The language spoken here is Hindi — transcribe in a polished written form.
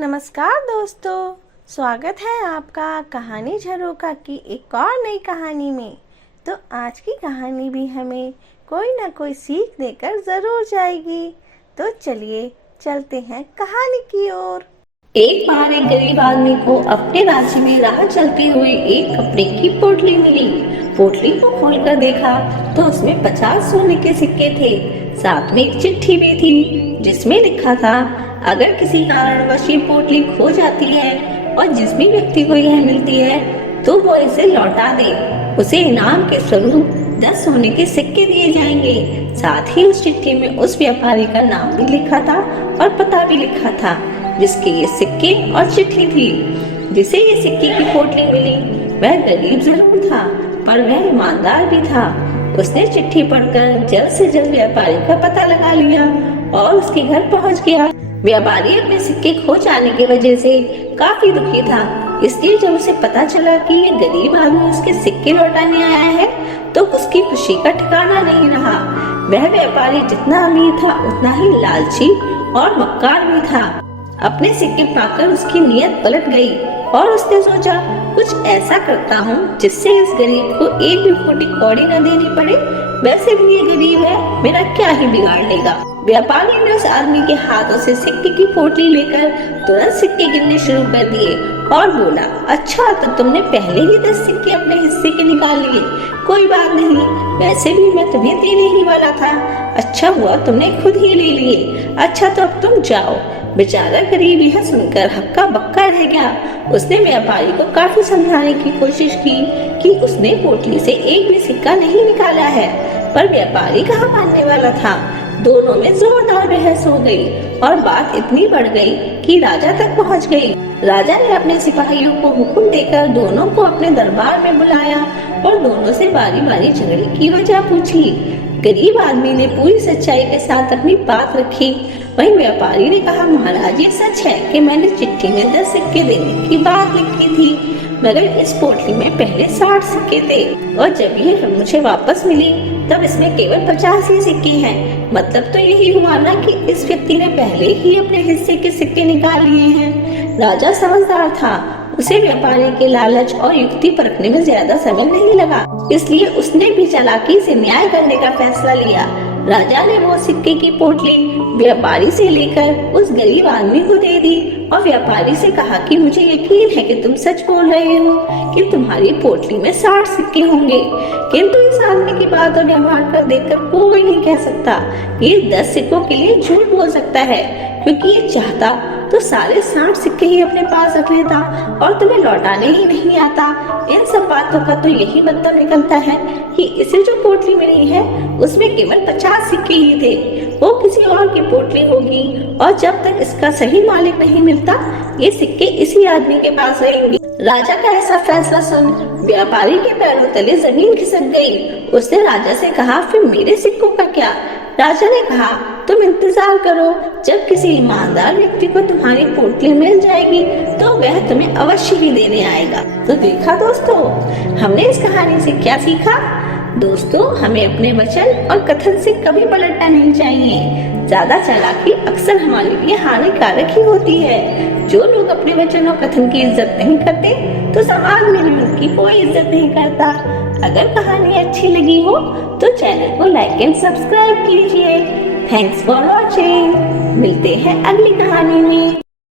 नमस्कार दोस्तों, स्वागत है आपका कहानी झरोखा की एक और नई कहानी में। तो आज की कहानी भी हमें कोई ना कोई सीख देकर ज़रूर जाएगी। तो चलिए चलते हैं कहानी की ओर। एक बार एक गरीब आदमी को अपने राज्य में राह चलते हुए एक कपड़े की पोटली मिली। पोटली को खोलकर देखा तो उसमें 50 सोने के सिक्के थे। साथ में एक चिट्ठी भी थी जिसमें लिखा था, अगर किसी कारणवश ये पोटली खो जाती है और जिस भी व्यक्ति को यह मिलती है तो वो इसे लौटा दे, उसे इनाम के स्वरूप 10 सोने के सिक्के दिए जाएंगे। साथ ही उस चिट्ठी में उस व्यापारी का नाम भी लिखा था और पता भी लिखा था जिसके ये सिक्के और चिट्ठी थी। जिसे ये सिक्के की पोटली मिली वह गरीब जरूर था पर वह ईमानदार भी था। उसने चिट्ठी पढ़कर जल्द से जल्द व्यापारी का पता लगा लिया और उसके घर पहुंच गया। व्यापारी अपने सिक्के खो जाने की वजह से काफी दुखी था, इसलिए जब उसे पता चला कि ये गरीब आदमी उसके सिक्के लौटाने आया है तो उसकी खुशी का ठिकाना नहीं रहा। वह व्यापारी जितना अमीर था उतना ही लालची और मक्कार भी था। अपने सिक्के पाकर उसकी नीयत पलट गई और उसने सोचा, कुछ ऐसा करता हूँ जिससे इस गरीब को एक भी फूटी कौड़ी न देनी पड़े। वैसे भी ये गरीब है, मेरा क्या ही बिगाड़ लेगा। व्यापारी ने उस आदमी के हाथों से सिक्के की पोटली लेकर तुरंत सिक्के गिनने शुरू कर दिए और बोला, अच्छा तो तुमने पहले ही 10 सिक्के अपने हिस्से के निकाल लिए। कोई बात नहीं, वैसे भी मैं तुम्हें देने ही वाला था। अच्छा हुआ तुमने खुद ही ले लिए। अच्छा तो अब तुम जाओ। बेचारा गरीब यह सुनकर हक्का बक्का रह गया। उसने व्यापारी को काफी समझाने की कोशिश की कि उसने पोटली से एक भी सिक्का नहीं निकाला है, पर व्यापारी कहाँ मानने वाला था। दोनों में जोरदार बहस हो गई और बात इतनी बढ़ गई कि राजा तक पहुंच गई। राजा ने अपने सिपाहियों को हुक्म देकर दोनों को अपने दरबार में बुलाया और दोनों से बारी बारी झगड़े की वजह पूछी। गरीब आदमी ने पूरी सच्चाई के साथ अपनी बात रखी। वहीं व्यापारी ने कहा, महाराज ये सच है कि मैंने चिट्ठी में 10 सिक्के देने की बात लिखी थी, मगर इस पोटली में पहले 60 सिक्के थे और जब ये मुझे वापस मिली तब इसमें केवल 50 ही सिक्के हैं। मतलब तो यही हुआ ना कि इस व्यक्ति ने पहले ही अपने हिस्से के सिक्के निकाल लिए हैं। राजा समझदार था, उसे व्यापारी के लालच और युक्ति परखने में ज्यादा समय नहीं लगा, इसलिए उसने भी चालाकी से न्याय करने का फैसला लिया। राजा ने वो सिक्के की पोटली व्यापारी से लेकर उस गरीब आदमी को दे दी और व्यापारी से कहा कि मुझे यकीन है कि तुम सच बोल रहे हो कि तुम्हारी पोटली में 60 सिक्के होंगे। किंतु इस आदमी की बात और व्यवहार कर देखकर कोई नहीं कह सकता ये 10 सिक्कों के लिए झूठ बोल सकता है, क्योंकि ये चाहता तो सारे 60 सिक्के ही अपने पास रख लेता और तुम्हें लौटाने ही नहीं आता। इन सब बातों का तो यही मतलब निकलता है कि इसे जो पोटली मिली है उसमें केवल 50 सिक्के ही थे, वो किसी और की पोटली होगी और जब तक इसका सही मालिक नहीं मिलता ये सिक्के इसी आदमी के पास रहेंगे। राजा का ऐसा फैसला सुन व्यापारी के पैरों तले जमीन खिसक गई। उसने राजा से कहा, फिर मेरे सिक्कों का क्या? राजा ने कहा, तुम इंतजार करो, जब किसी ईमानदार व्यक्ति को तुम्हारी पोटली मिल जाएगी तो वह तुम्हें अवश्य ही देने आएगा। तो देखा दोस्तों, हमने इस कहानी से क्या सीखा? दोस्तों, हमें अपने वचन और कथन से कभी पलटना नहीं चाहिए। ज्यादा चालाकी अक्सर हमारे लिए हानिकारक ही होती है। जो लोग अपने वचन और कथन की इज्जत नहीं करते तो समाज में भी उनकी कोई इज्जत नहीं करता। अगर कहानी अच्छी लगी हो तो चैनल को लाइक एंड सब्सक्राइब कीजिए। Thanks for watching. मिलते हैं अगली कहानी में।